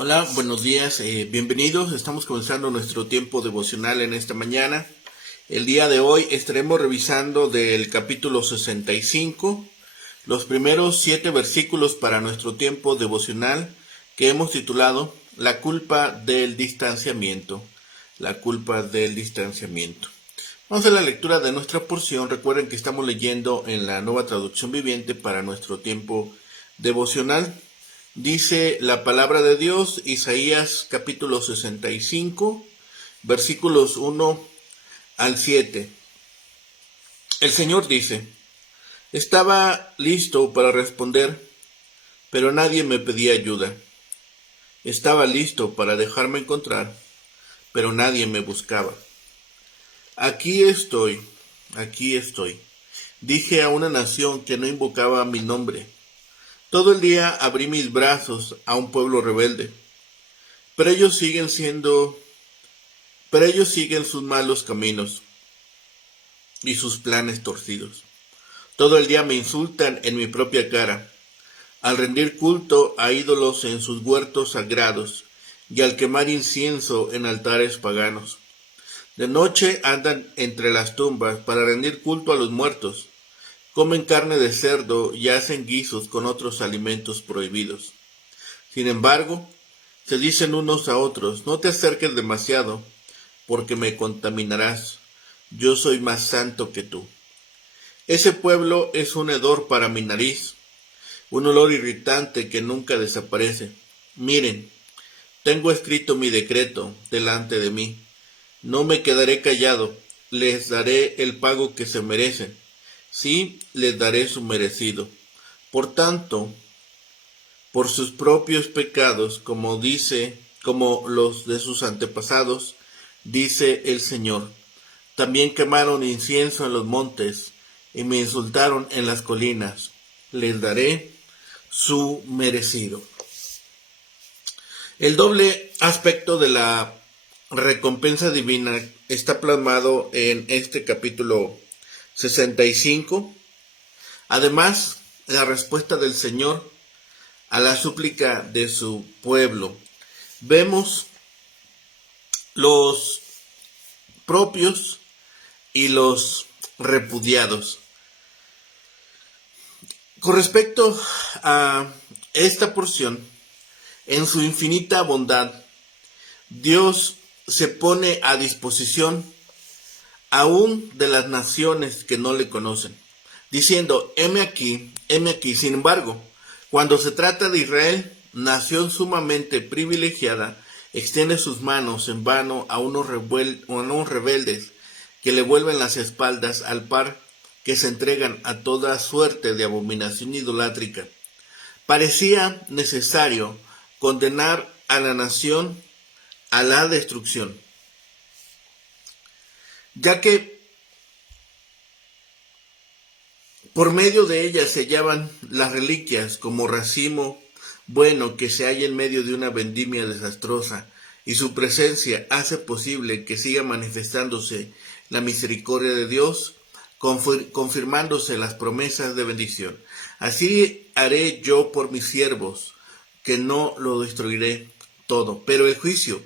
Hola, buenos días, bienvenidos. Estamos comenzando nuestro tiempo devocional en esta mañana. El día de hoy estaremos revisando del capítulo 65, los primeros 7 versículos para nuestro tiempo devocional que hemos titulado La culpa del distanciamiento. La culpa del distanciamiento. Vamos a la lectura de nuestra porción. Recuerden que estamos leyendo en la Nueva Traducción Viviente para nuestro tiempo devocional. Dice la palabra de Dios, Isaías capítulo 65, versículos 1 al 7. El Señor dice: Estaba listo para responder, pero nadie me pedía ayuda. Estaba listo para dejarme encontrar, pero nadie me buscaba. Aquí estoy, aquí estoy, dije a una nación que no invocaba mi nombre. Todo el día abrí mis brazos a un pueblo rebelde, pero ellos siguen sus malos caminos y sus planes torcidos. Todo el día me insultan en mi propia cara, al rendir culto a ídolos en sus huertos sagrados y al quemar incienso en altares paganos. De noche andan entre las tumbas para rendir culto a los muertos. Comen carne de cerdo y hacen guisos con otros alimentos prohibidos. Sin embargo, se dicen unos a otros: no te acerques demasiado, porque me contaminarás. Yo soy más santo que tú. Ese pueblo es un hedor para mi nariz, un olor irritante que nunca desaparece. Miren, tengo escrito mi decreto delante de mí. No me quedaré callado, les daré el pago que se merecen. Sí, les daré su merecido. Por tanto, por sus propios pecados, como los de sus antepasados, dice el Señor. También quemaron incienso en los montes y me insultaron en las colinas. Les daré su merecido. El doble aspecto de la recompensa divina está plasmado en este capítulo 65. Además, la respuesta del Señor a la súplica de su pueblo. Vemos los propios y los repudiados. Con respecto a esta porción, en su infinita bondad, Dios se pone a disposición aún de las naciones que no le conocen, diciendo: heme aquí, heme aquí. Sin embargo, cuando se trata de Israel, nación sumamente privilegiada, extiende sus manos en vano a unos rebeldes que le vuelven las espaldas, al par que se entregan a toda suerte de abominación idolátrica. Parecía necesario condenar a la nación a la destrucción, ya que por medio de ella se hallaban las reliquias como racimo bueno que se halla en medio de una vendimia desastrosa, y su presencia hace posible que siga manifestándose la misericordia de Dios, confirmándose las promesas de bendición. Así haré yo por mis siervos, que no lo destruiré todo, pero el juicio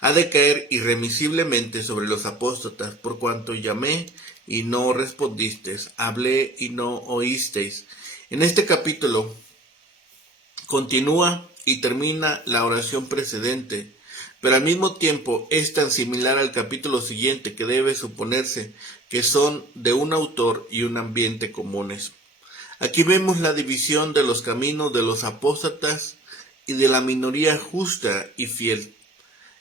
ha de caer irremisiblemente sobre los apóstatas, por cuanto llamé y no respondisteis, hablé y no oísteis. En este capítulo continúa y termina la oración precedente, pero al mismo tiempo es tan similar al capítulo siguiente que debe suponerse que son de un autor y un ambiente comunes. Aquí vemos la división de los caminos de los apóstatas y de la minoría justa y fiel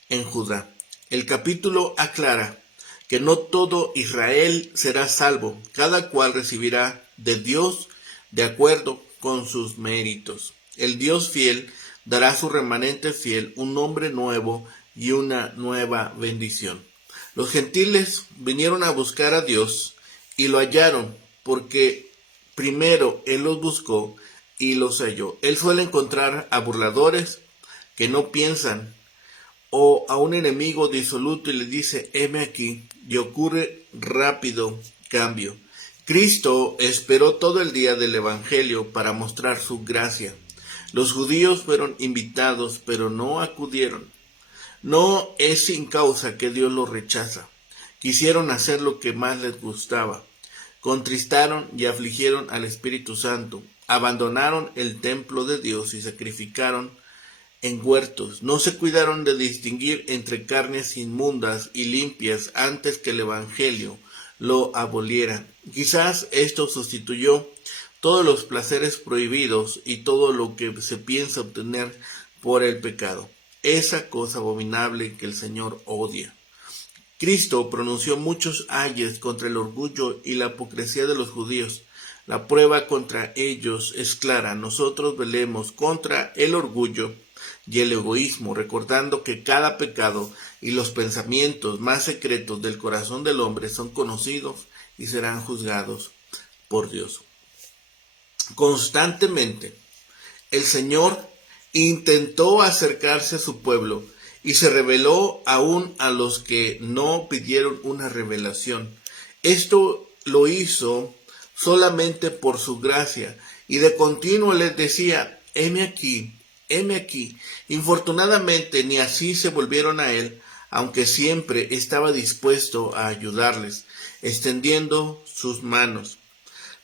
en Judá. El capítulo aclara que no todo Israel será salvo, cada cual recibirá de Dios de acuerdo con sus méritos. El Dios fiel dará a su remanente fiel un nombre nuevo y una nueva bendición. Los gentiles vinieron a buscar a Dios y lo hallaron, porque primero Él los buscó y los halló. Él suele encontrar a burladores que no piensan, o a un enemigo disoluto, y le dice: heme aquí, y ocurre rápido cambio. Cristo esperó todo el día del Evangelio para mostrar su gracia. Los judíos fueron invitados, pero no acudieron. No es sin causa que Dios los rechaza. Quisieron hacer lo que más les gustaba. Contristaron y afligieron al Espíritu Santo. Abandonaron el templo de Dios y sacrificaron en huertos. No se cuidaron de distinguir entre carnes inmundas y limpias antes que el Evangelio lo aboliera. Quizás esto sustituyó todos los placeres prohibidos y todo lo que se piensa obtener por el pecado, esa cosa abominable que el Señor odia. Cristo pronunció muchos ayes contra el orgullo y la hipocresía de los judíos. La prueba contra ellos es clara. Nosotros velemos contra el orgullo y el egoísmo, recordando que cada pecado y los pensamientos más secretos del corazón del hombre son conocidos y serán juzgados por Dios. Constantemente, el Señor intentó acercarse a su pueblo y se reveló aún a los que no pidieron una revelación. Esto lo hizo solamente por su gracia, y de continuo les decía: heme aquí, heme aquí. Infortunadamente, ni así se volvieron a él, aunque siempre estaba dispuesto a ayudarles, extendiendo sus manos.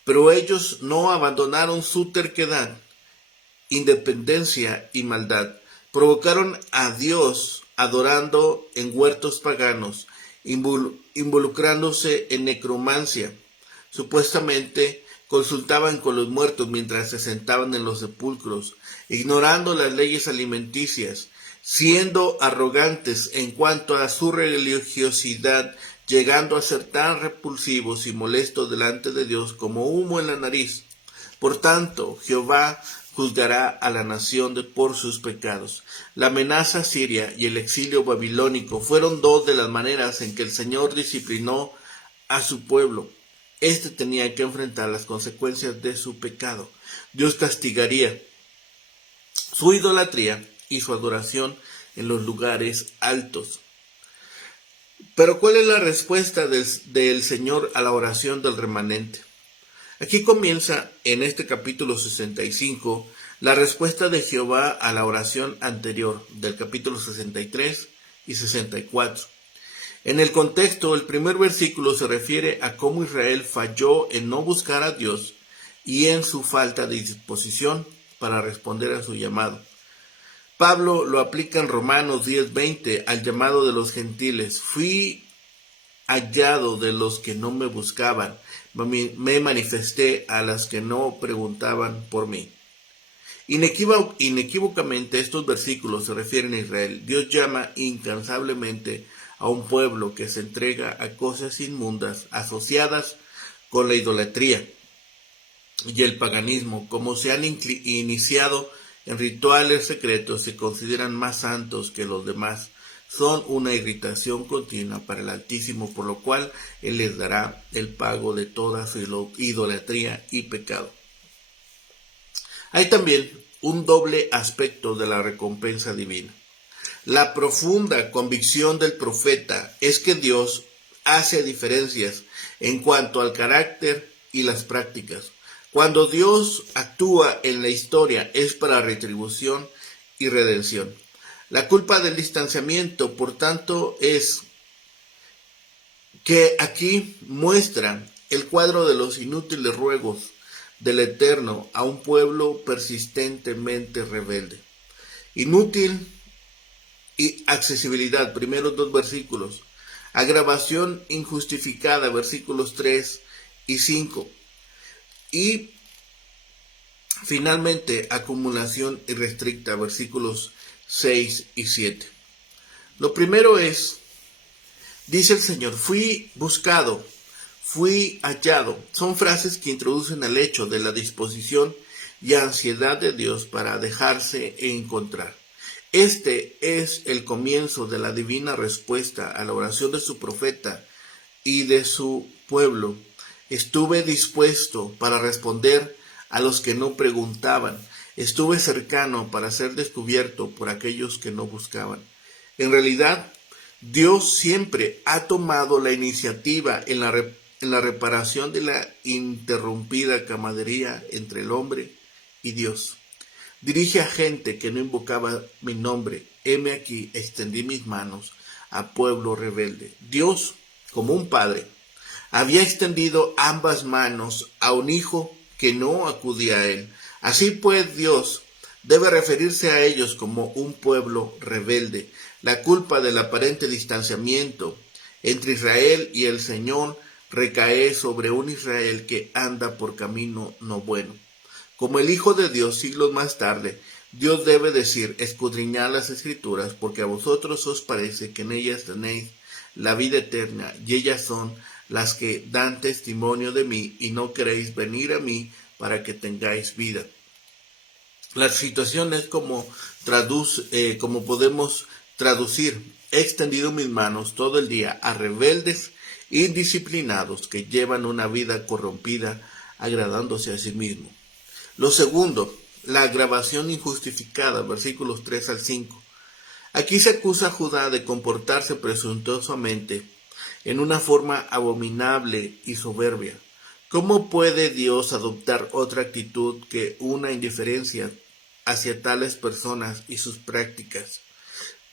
Pero ellos no abandonaron su terquedad, independencia y maldad. Provocaron a Dios adorando en huertos paganos, involucrándose en necromancia. Supuestamente consultaban con los muertos mientras se sentaban en los sepulcros, ignorando las leyes alimenticias, siendo arrogantes en cuanto a su religiosidad, llegando a ser tan repulsivos y molestos delante de Dios como humo en la nariz. Por tanto, Jehová juzgará a la nación por sus pecados. La amenaza siria y el exilio babilónico fueron dos de las maneras en que el Señor disciplinó a su pueblo. Este tenía que enfrentar las consecuencias de su pecado. Dios castigaría su idolatría y su adoración en los lugares altos. Pero ¿cuál es la respuesta del Señor a la oración del remanente? Aquí comienza en este capítulo 65 la respuesta de Jehová a la oración anterior del capítulo 63 y 64. En el contexto, el primer versículo se refiere a cómo Israel falló en no buscar a Dios y en su falta de disposición para responder a su llamado. Pablo lo aplica en Romanos 10:20 al llamado de los gentiles. Fui hallado de los que no me buscaban, me manifesté a las que no preguntaban por mí. Inequívocamente estos versículos se refieren a Israel. Dios llama incansablemente a un pueblo que se entrega a cosas inmundas asociadas con la idolatría y el paganismo. Como se han iniciado en rituales secretos, se consideran más santos que los demás. Son una irritación continua para el Altísimo, por lo cual Él les dará el pago de toda su idolatría y pecado. Hay también un doble aspecto de la recompensa divina. La profunda convicción del profeta es que Dios hace diferencias en cuanto al carácter y las prácticas. Cuando Dios actúa en la historia es para retribución y redención. La culpa del distanciamiento, por tanto, es que aquí muestra el cuadro de los inútiles ruegos del Eterno a un pueblo persistentemente rebelde. Inútil y accesibilidad, primeros dos versículos. Agravación injustificada, versículos 3 y 5. Y finalmente acumulación irrestricta, versículos 6 y 7. Lo primero es, dice el Señor, fui buscado, fui hallado. Son frases que introducen el hecho de la disposición y ansiedad de Dios para dejarse encontrar. Este es el comienzo de la divina respuesta a la oración de su profeta y de su pueblo. Estuve dispuesto para responder a los que no preguntaban. Estuve cercano para ser descubierto por aquellos que no buscaban. En realidad, Dios siempre ha tomado la iniciativa en la reparación de la interrumpida camaradería entre el hombre y Dios. Dirige a gente que no invocaba mi nombre. Heme aquí, extendí mis manos a pueblo rebelde. Dios, como un padre, había extendido ambas manos a un hijo que no acudía a él. Así pues, Dios debe referirse a ellos como un pueblo rebelde. La culpa del aparente distanciamiento entre Israel y el Señor recae sobre un Israel que anda por camino no bueno. Como el Hijo de Dios siglos más tarde, Dios debe decir: escudriñad las Escrituras, porque a vosotros os parece que en ellas tenéis la vida eterna, y ellas son las que dan testimonio de mí, y no queréis venir a mí para que tengáis vida. La situación es como podemos traducir: he extendido mis manos todo el día a rebeldes indisciplinados que llevan una vida corrompida, agradándose a sí mismos. Lo segundo, la agravación injustificada, versículos 3 al 5. Aquí se acusa a Judá de comportarse presuntuosamente en una forma abominable y soberbia. ¿Cómo puede Dios adoptar otra actitud que una indiferencia hacia tales personas y sus prácticas?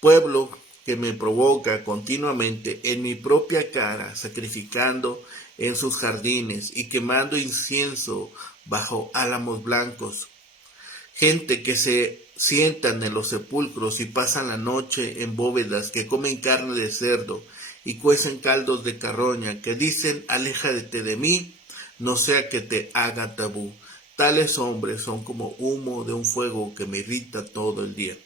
Pueblo que me provoca continuamente en mi propia cara, sacrificando en sus jardines y quemando incienso bajo álamos blancos. Gente que se sientan en los sepulcros y pasan la noche en bóvedas, que comen carne de cerdo y cuecen caldos de carroña, que dicen: aléjate de mí, no sea que te haga tabú. Tales hombres son como humo de un fuego que me irrita todo el día.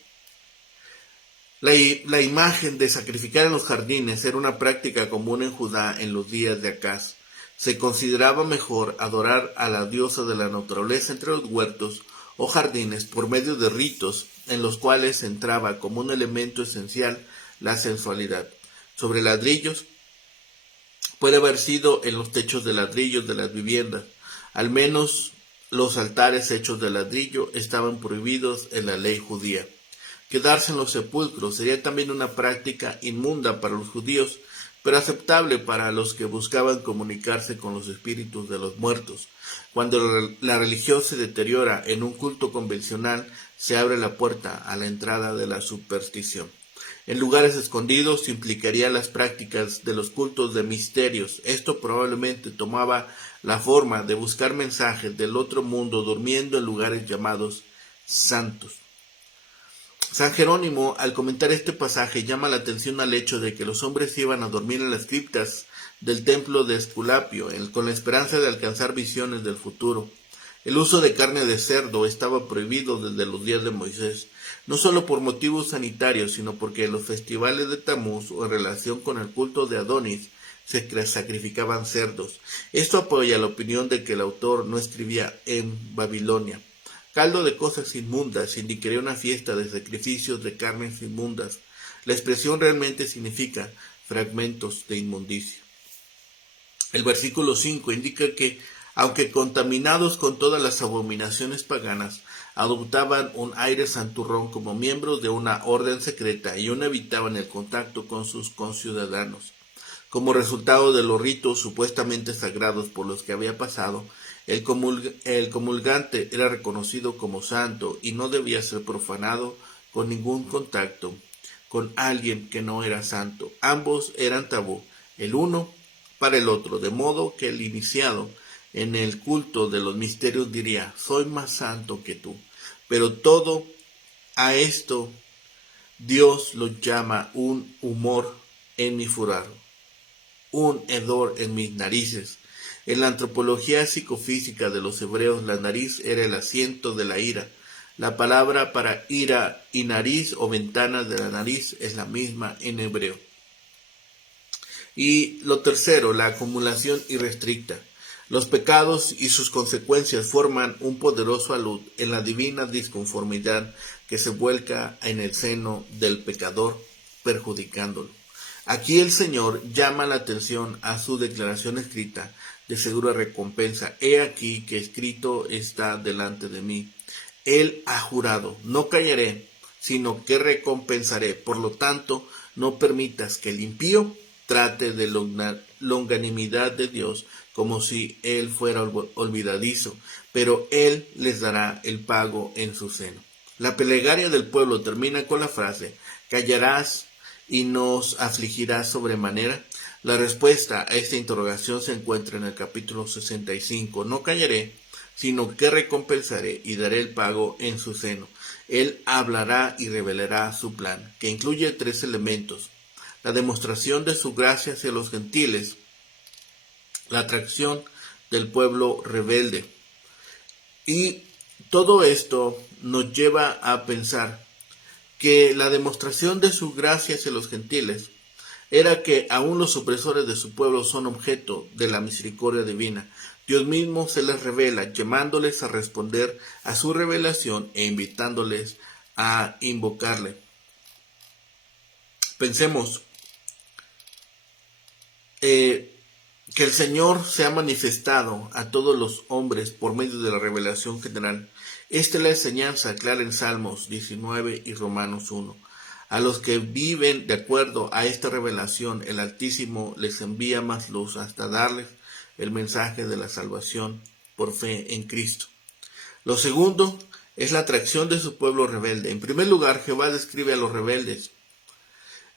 La imagen de sacrificar en los jardines era una práctica común en Judá en los días de Acaz. Se consideraba mejor adorar a la diosa de la naturaleza entre los huertos o jardines por medio de ritos en los cuales entraba como un elemento esencial la sensualidad. Sobre ladrillos, puede haber sido en los techos de ladrillos de las viviendas. Al menos los altares hechos de ladrillo estaban prohibidos en la ley judía. Quedarse en los sepulcros sería también una práctica inmunda para los judíos, pero aceptable para los que buscaban comunicarse con los espíritus de los muertos. Cuando la religión se deteriora en un culto convencional, se abre la puerta a la entrada de la superstición. En lugares escondidos implicaría las prácticas de los cultos de misterios. Esto probablemente tomaba la forma de buscar mensajes del otro mundo durmiendo en lugares llamados santos. San Jerónimo, al comentar este pasaje, llama la atención al hecho de que los hombres iban a dormir en las criptas del templo de Esculapio, con la esperanza de alcanzar visiones del futuro. El uso de carne de cerdo estaba prohibido desde los días de Moisés, no solo por motivos sanitarios, sino porque en los festivales de Tamuz o en relación con el culto de Adonis se sacrificaban cerdos. Esto apoya la opinión de que el autor no escribía en Babilonia. Caldo de cosas inmundas indicaría una fiesta de sacrificios de carnes inmundas. La expresión realmente significa fragmentos de inmundicia. El versículo 5 indica que, aunque contaminados con todas las abominaciones paganas, adoptaban un aire santurrón como miembros de una orden secreta y aún evitaban el contacto con sus conciudadanos. Como resultado de los ritos supuestamente sagrados por los que había pasado, el comulgante era reconocido como santo y no debía ser profanado con ningún contacto con alguien que no era santo. Ambos eran tabú, el uno para el otro, de modo que el iniciado en el culto de los misterios diría: soy más santo que tú. Pero todo a esto Dios lo llama un humor en mi furor, un hedor en mis narices. En la antropología psicofísica de los hebreos, la nariz era el asiento de la ira. La palabra para ira y nariz o ventana de la nariz es la misma en hebreo. Y lo tercero, la acumulación irrestricta. Los pecados y sus consecuencias forman un poderoso alud en la divina disconformidad que se vuelca en el seno del pecador, perjudicándolo. Aquí el Señor llama la atención a su declaración escrita de segura recompensa. He aquí que escrito está delante de mí. Él ha jurado: no callaré, sino que recompensaré. Por lo tanto, no permitas que el impío trate de longanimidad de Dios como si Él fuera olvidadizo, pero Él les dará el pago en su seno. La plegaria del pueblo termina con la frase: ¿callarás y nos afligirás sobremanera? La respuesta a esta interrogación se encuentra en el capítulo 65. No callaré, sino que recompensaré y daré el pago en su seno. Él hablará y revelará su plan, que incluye 3 elementos: la demostración de su gracia hacia los gentiles, la atracción del pueblo rebelde. Y todo esto nos lleva a pensar que la demostración de su gracia hacia los gentiles era que aún los opresores de su pueblo son objeto de la misericordia divina. Dios mismo se les revela, llamándoles a responder a su revelación e invitándoles a invocarle. Pensemos que el Señor se ha manifestado a todos los hombres por medio de la revelación general. Esta es la enseñanza clara en Salmos 19 y Romanos 1. A los que viven de acuerdo a esta revelación, el Altísimo les envía más luz hasta darles el mensaje de la salvación por fe en Cristo. Lo segundo es la atracción de su pueblo rebelde. En primer lugar, Jehová describe a los rebeldes.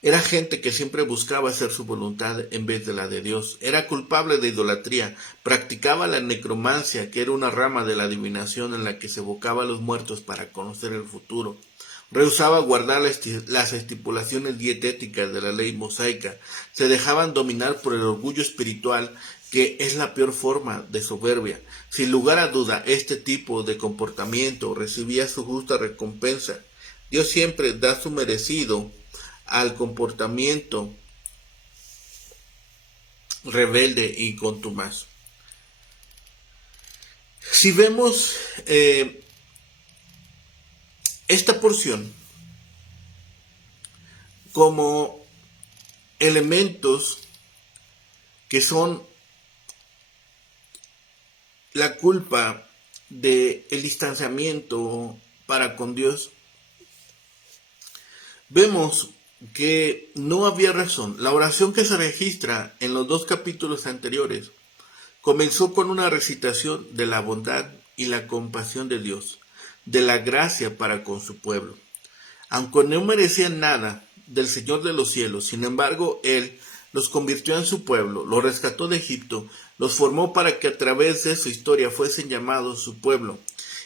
Era gente que siempre buscaba hacer su voluntad en vez de la de Dios. Era culpable de idolatría. Practicaba la necromancia, que era una rama de la adivinación en la que se evocaba a los muertos para conocer el futuro. Rehusaba guardar las estipulaciones dietéticas de la ley mosaica. Se dejaban dominar por el orgullo espiritual, que es la peor forma de soberbia. Sin lugar a duda, este tipo de comportamiento recibía su justa recompensa. Dios siempre da su merecido al comportamiento rebelde y contumaz. Si vemos esta porción como elementos que son la culpa del distanciamiento para con Dios, vemos que no había razón. La oración que se registra en los 2 capítulos anteriores comenzó con una recitación de la bondad y la compasión de Dios, de la gracia para con su pueblo. Aunque no merecían nada del Señor de los cielos, sin embargo, Él los convirtió en su pueblo, los rescató de Egipto, los formó para que a través de su historia fuesen llamados su pueblo.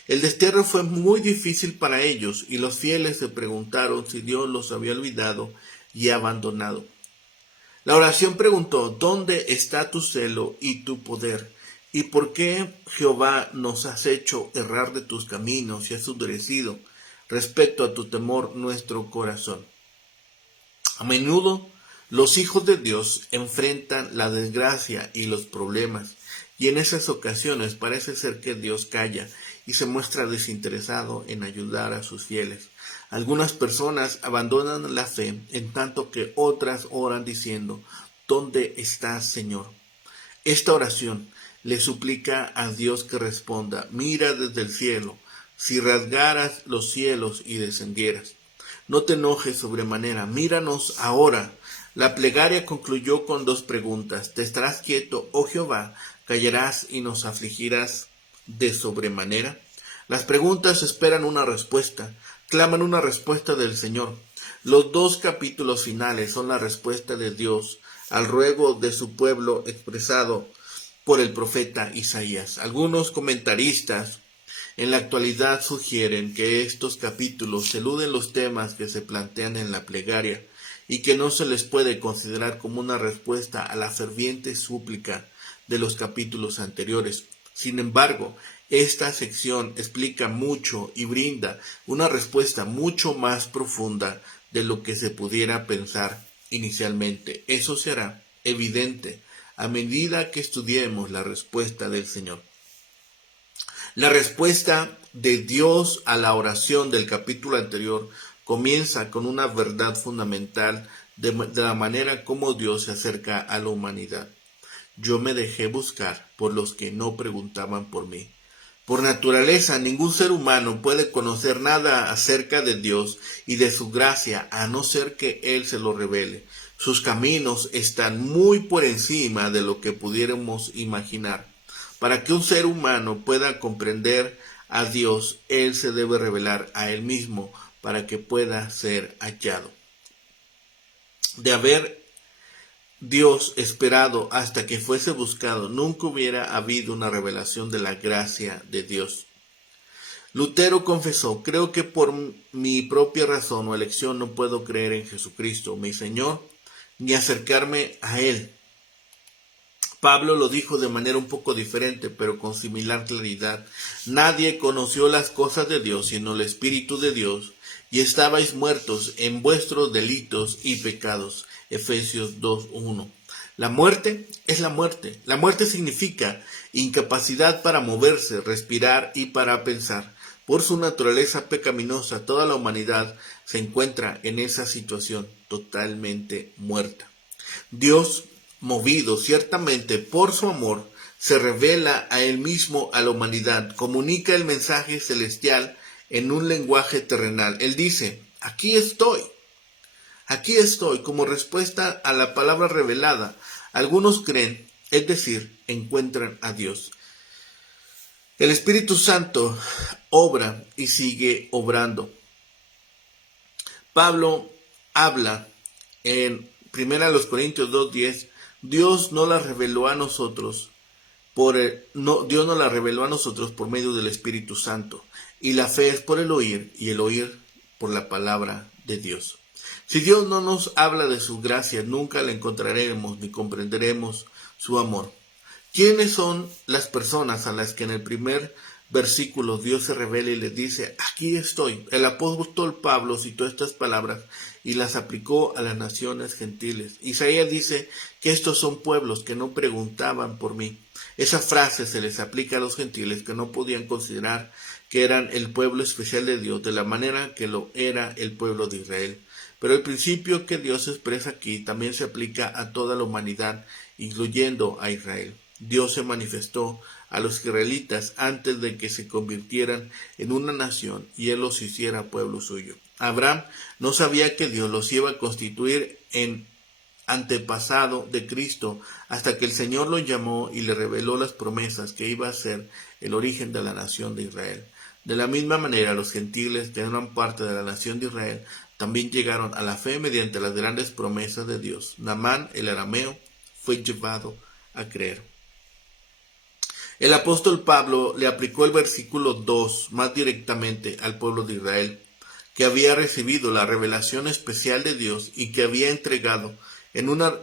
El destierro fue muy difícil para ellos y los fieles se preguntaron si Dios los había olvidado y abandonado. La oración preguntó: ¿dónde está tu celo y tu poder? ¿Y por qué, Jehová, nos has hecho errar de tus caminos y has endurecido respecto a tu temor nuestro corazón? A menudo los hijos de Dios enfrentan la desgracia y los problemas, y en esas ocasiones parece ser que Dios calla y se muestra desinteresado en ayudar a sus fieles. Algunas personas abandonan la fe, en tanto que otras oran diciendo: ¿dónde estás, Señor? Esta oración le suplica a Dios que responda: mira desde el cielo, si rasgaras los cielos y descendieras. No te enojes sobremanera, míranos ahora. La plegaria concluyó con 2 preguntas: ¿te estarás quieto, oh Jehová? ¿Callarás y nos afligirás de sobremanera? Las preguntas esperan una respuesta, claman una respuesta del Señor. Los 2 capítulos finales son la respuesta de Dios al ruego de su pueblo expresado por el profeta Isaías. Algunos comentaristas en la actualidad sugieren que estos capítulos eluden los temas que se plantean en la plegaria y que no se les puede considerar como una respuesta a la ferviente súplica de los capítulos anteriores. Sin embargo, esta sección explica mucho y brinda una respuesta mucho más profunda de lo que se pudiera pensar inicialmente. Eso será evidente a medida que estudiemos la respuesta del Señor. La respuesta de Dios a la oración del capítulo anterior comienza con una verdad fundamental de la manera como Dios se acerca a la humanidad. Yo me dejé buscar por los que no preguntaban por mí. Por naturaleza, ningún ser humano puede conocer nada acerca de Dios y de su gracia a no ser que Él se lo revele. Sus caminos están muy por encima de lo que pudiéramos imaginar. Para que un ser humano pueda comprender a Dios, él se debe revelar a él mismo para que pueda ser hallado. De haber Dios esperado hasta que fuese buscado, nunca hubiera habido una revelación de la gracia de Dios. Lutero confesó: creo que por mi propia razón o elección no puedo creer en Jesucristo, mi Señor, ni acercarme a Él. Pablo lo dijo de manera un poco diferente, pero con similar claridad. Nadie conoció las cosas de Dios sino el Espíritu de Dios, y estabais muertos en vuestros delitos y pecados. Efesios 2:1. La muerte es la muerte. La muerte significa incapacidad para moverse, respirar y para pensar. Por su naturaleza pecaminosa, toda la humanidad se encuentra en esa situación totalmente muerta. Dios, movido ciertamente por su amor, se revela a él mismo a la humanidad, comunica el mensaje celestial en un lenguaje terrenal. Él dice: aquí estoy, como respuesta a la palabra revelada. Algunos creen, es decir, encuentran a Dios. El Espíritu Santo obra y sigue obrando. Pablo habla en 1 Corintios 2:10, Dios no la reveló a nosotros por medio del Espíritu Santo, y la fe es por el oír, y el oír por la palabra de Dios. Si Dios no nos habla de su gracia, nunca la encontraremos ni comprenderemos su amor. ¿Quiénes son las personas a las que en el primer versículo Dios se revela y les dice: aquí estoy? El apóstol Pablo citó estas palabras y las aplicó a las naciones gentiles. Isaías dice que estos son pueblos que no preguntaban por mí. Esa frase se les aplica a los gentiles que no podían considerar que eran el pueblo especial de Dios de la manera que lo era el pueblo de Israel. Pero el principio que Dios expresa aquí también se aplica a toda la humanidad, incluyendo a Israel. Dios se manifestó a los israelitas antes de que se convirtieran en una nación y él los hiciera pueblo suyo. Abraham no sabía que Dios los iba a constituir en antepasado de Cristo hasta que el Señor lo llamó y le reveló las promesas que iba a ser el origen de la nación de Israel. De la misma manera, los gentiles que eran parte de la nación de Israel también llegaron a la fe mediante las grandes promesas de Dios. Naamán, el arameo, fue llevado a creer. El apóstol Pablo le aplicó el versículo 2 más directamente al pueblo de Israel, que había recibido la revelación especial de Dios y que había entregado en una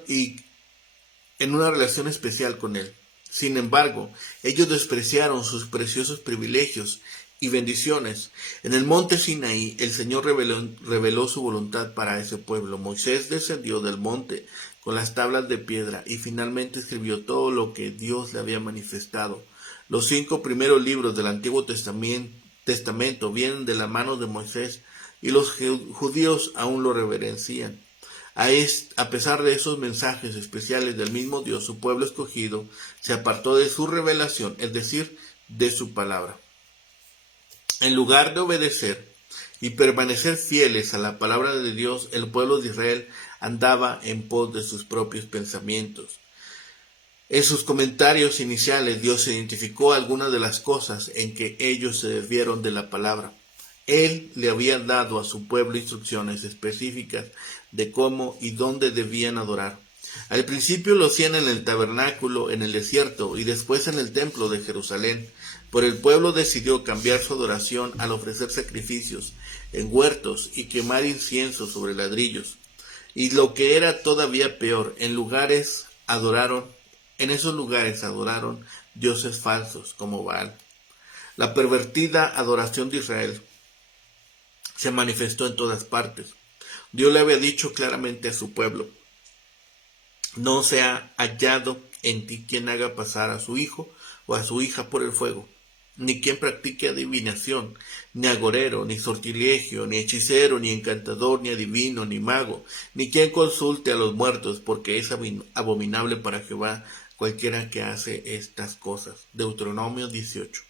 relación especial con él. Sin embargo, ellos despreciaron sus preciosos privilegios y bendiciones. En el monte Sinaí, el Señor reveló su voluntad para ese pueblo. Moisés descendió del monte con las tablas de piedra y finalmente escribió todo lo que Dios le había manifestado. Los 5 primeros libros del Antiguo Testamento vienen de la mano de Moisés y los judíos aún lo reverencian. A pesar de esos mensajes especiales del mismo Dios, su pueblo escogido se apartó de su revelación, es decir, de su palabra. En lugar de obedecer y permanecer fieles a la palabra de Dios, el pueblo de Israel andaba en pos de sus propios pensamientos. En sus comentarios iniciales, Dios identificó algunas de las cosas en que ellos se desviaron de la palabra. Él le había dado a su pueblo instrucciones específicas de cómo y dónde debían adorar. Al principio lo hacían en el tabernáculo en el desierto y después en el templo de Jerusalén, pero el pueblo decidió cambiar su adoración al ofrecer sacrificios en huertos y quemar incienso sobre ladrillos. Y lo que era todavía peor, en esos lugares adoraron dioses falsos como Baal. La pervertida adoración de Israel se manifestó en todas partes. Dios le había dicho claramente a su pueblo: no se ha hallado en ti quien haga pasar a su hijo o a su hija por el fuego, ni quien practique adivinación, ni agorero, ni sortilegio, ni hechicero, ni encantador, ni adivino, ni mago, ni quien consulte a los muertos, porque es abominable para Jehová cualquiera que hace estas cosas. Deuteronomio 18.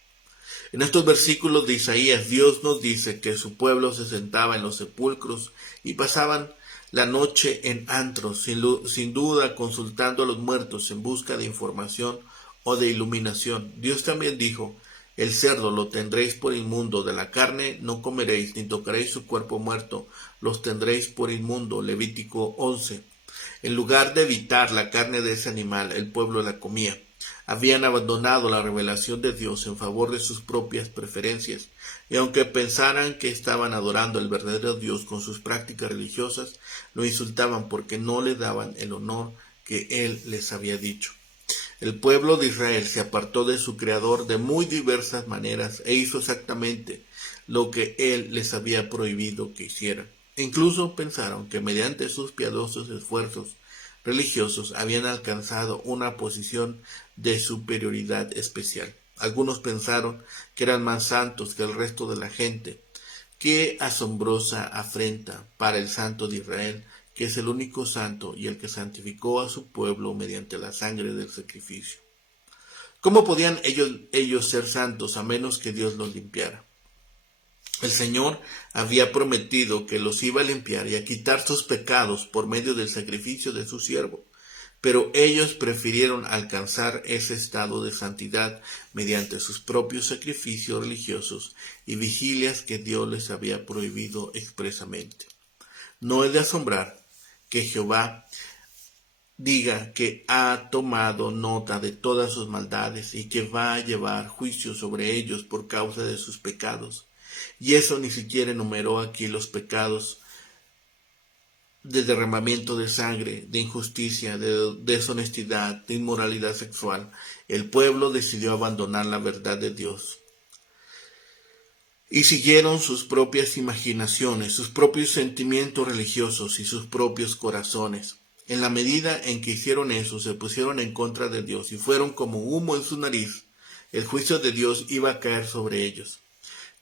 En estos versículos de Isaías, Dios nos dice que su pueblo se sentaba en los sepulcros y pasaban la noche en antros, sin duda consultando a los muertos en busca de información o de iluminación. Dios también dijo El cerdo lo tendréis por inmundo, de la carne no comeréis, ni tocaréis su cuerpo muerto, los tendréis por inmundo. Levítico 11. En lugar de evitar la carne de ese animal, el pueblo la comía. Habían abandonado la revelación de Dios en favor de sus propias preferencias, y aunque pensaran que estaban adorando al verdadero Dios con sus prácticas religiosas, lo insultaban porque no le daban el honor que Él les había dicho. El pueblo de Israel se apartó de su Creador de muy diversas maneras e hizo exactamente lo que Él les había prohibido que hicieran. Incluso pensaron que mediante sus piadosos esfuerzos religiosos habían alcanzado una posición de superioridad especial. Algunos pensaron que eran más santos que el resto de la gente. Qué asombrosa afrenta para el Santo de Israel, que es el único santo y el que santificó a su pueblo mediante la sangre del sacrificio. ¿Cómo podían ellos ser santos a menos que Dios los limpiara? El Señor había prometido que los iba a limpiar y a quitar sus pecados por medio del sacrificio de su siervo, pero ellos prefirieron alcanzar ese estado de santidad mediante sus propios sacrificios religiosos y vigilias que Dios les había prohibido expresamente. No es de asombrar que Jehová diga que ha tomado nota de todas sus maldades y que va a llevar juicio sobre ellos por causa de sus pecados. Y eso ni siquiera enumeró aquí los pecados de derramamiento de sangre, de injusticia, de deshonestidad, de inmoralidad sexual. El pueblo decidió abandonar la verdad de Dios y siguieron sus propias imaginaciones, sus propios sentimientos religiosos y sus propios corazones. En la medida en que hicieron eso, se pusieron en contra de Dios y fueron como humo en su nariz. El juicio de Dios iba a caer sobre ellos.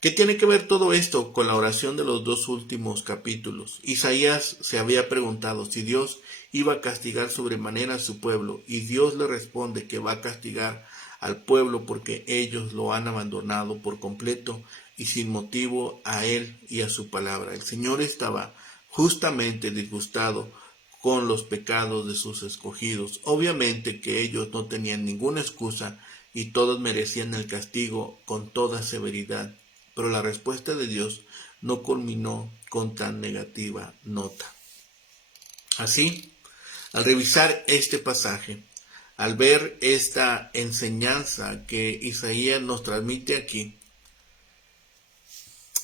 ¿Qué tiene que ver todo esto con la oración de los dos últimos capítulos? Isaías se había preguntado si Dios iba a castigar sobremanera a su pueblo, y Dios le responde que va a castigar al pueblo porque ellos lo han abandonado por completo y sin motivo a Él y a su palabra. El Señor estaba justamente disgustado con los pecados de sus escogidos. Obviamente que ellos no tenían ninguna excusa y todos merecían el castigo con toda severidad. Pero la respuesta de Dios no culminó con tan negativa nota. Así, al revisar este pasaje, al ver esta enseñanza que Isaías nos transmite aquí,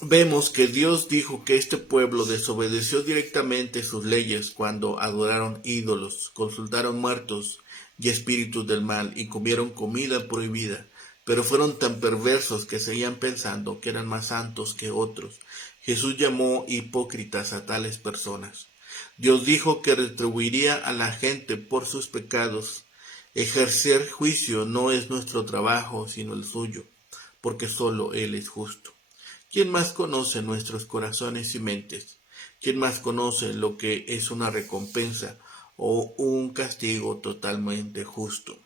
vemos que Dios dijo que este pueblo desobedeció directamente sus leyes cuando adoraron ídolos, consultaron muertos y espíritus del mal y comieron comida prohibida. Pero fueron tan perversos que seguían pensando que eran más santos que otros. Jesús llamó hipócritas a tales personas. Dios dijo que retribuiría a la gente por sus pecados. Ejercer juicio no es nuestro trabajo, sino el suyo, porque solo Él es justo. ¿Quién más conoce nuestros corazones y mentes? ¿Quién más conoce lo que es una recompensa o un castigo totalmente justo?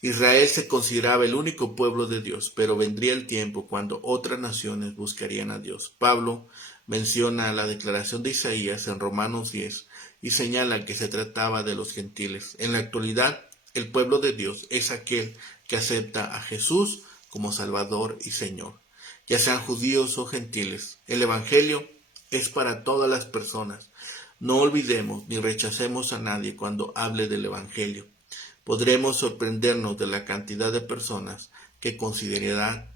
Israel se consideraba el único pueblo de Dios, pero vendría el tiempo cuando otras naciones buscarían a Dios. Pablo menciona la declaración de Isaías en Romanos 10 y señala que se trataba de los gentiles. En la actualidad, el pueblo de Dios es aquel que acepta a Jesús como Salvador y Señor, ya sean judíos o gentiles. El Evangelio es para todas las personas. No olvidemos ni rechacemos a nadie cuando hable del Evangelio. Podremos sorprendernos de la cantidad de personas que con sinceridad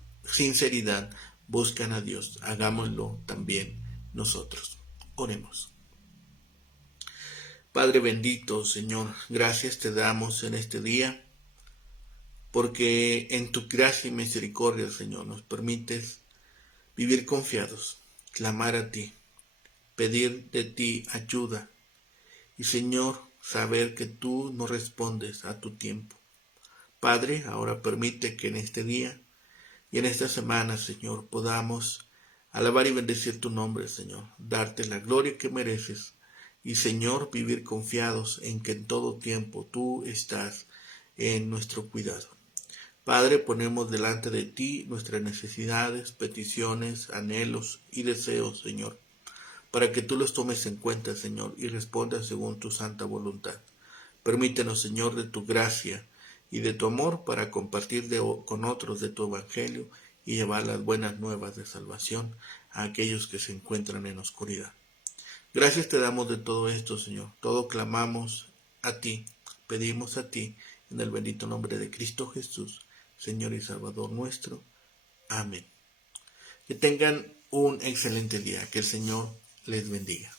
buscan a Dios. Hagámoslo también nosotros. Oremos. Padre bendito, Señor, gracias te damos en este día, porque en tu gracia y misericordia, Señor, nos permites vivir confiados, clamar a ti, pedir de ti ayuda y, Señor, saber que tú nos respondes a tu tiempo. Padre, ahora permite que en este día y en esta semana, Señor, podamos alabar y bendecir tu nombre, Señor, darte la gloria que mereces y, Señor, vivir confiados en que en todo tiempo tú estás en nuestro cuidado. Padre, ponemos delante de ti nuestras necesidades, peticiones, anhelos y deseos, Señor, para que tú los tomes en cuenta, Señor, y respondas según tu santa voluntad. Permítenos, Señor, de tu gracia y de tu amor para compartir con otros de tu evangelio y llevar las buenas nuevas de salvación a aquellos que se encuentran en oscuridad. Gracias te damos de todo esto, Señor. Todo clamamos a ti, pedimos a ti, en el bendito nombre de Cristo Jesús, Señor y Salvador nuestro. Amén. Que tengan un excelente día. Que el Señor les bendiga.